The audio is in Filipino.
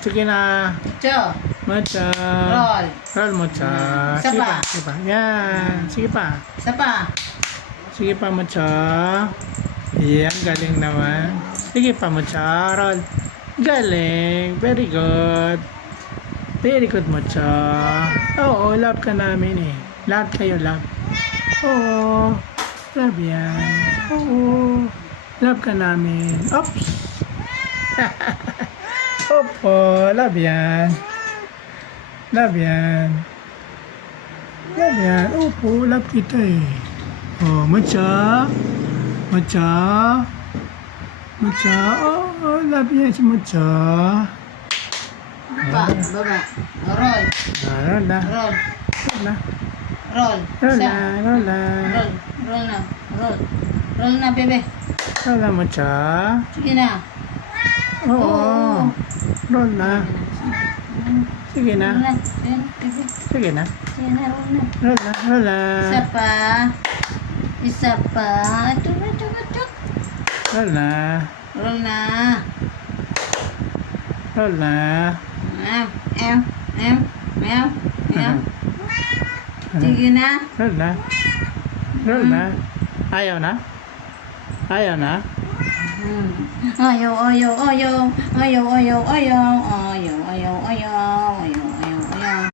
Sige na. Cho. Mocha. Roll. Roll mocha. Isa Sige pa. pa. Sige pa. Yan. Sige pa. Isa pa. Sige pa, mocha. Yan, galing naman. Sige pa, mocha. Roll. Galing. Very good. Very good, mocha. Oo, love ka namin eh. Love kayo, love. Oo. Love yan. Oo. Love ka namin. Oops. Opo, love yan. Love yan. Love yan. Opo, love kita eh. Oh, Mocha. Mocha. Mocha. Oh, love yan si Mocha. Baba. Baba. Roll. Roll na. Roll. Roll na. Roll. Roll Isa. na. Roll na. Roll. Roll na. Roll. Roll na, bebe. Roll na, Mocha. Sige na. Oo. Roll na. Sige Roll na. na. Ayan, bebe. Sige na. Sige na, roll na. Roll na. Roll na. Isa pa. Isa pa. Tuk, tuk, tuk. Roll na. Roll na. Roll na. Meow. Meow. Meow. Meow. Meow. Sige na. Roll na. Roll na. Ayaw na? Ayaw na? Ayaw, ayaw, ayaw. Ayaw, ayaw, ayaw. Ayaw, ayaw, ayaw.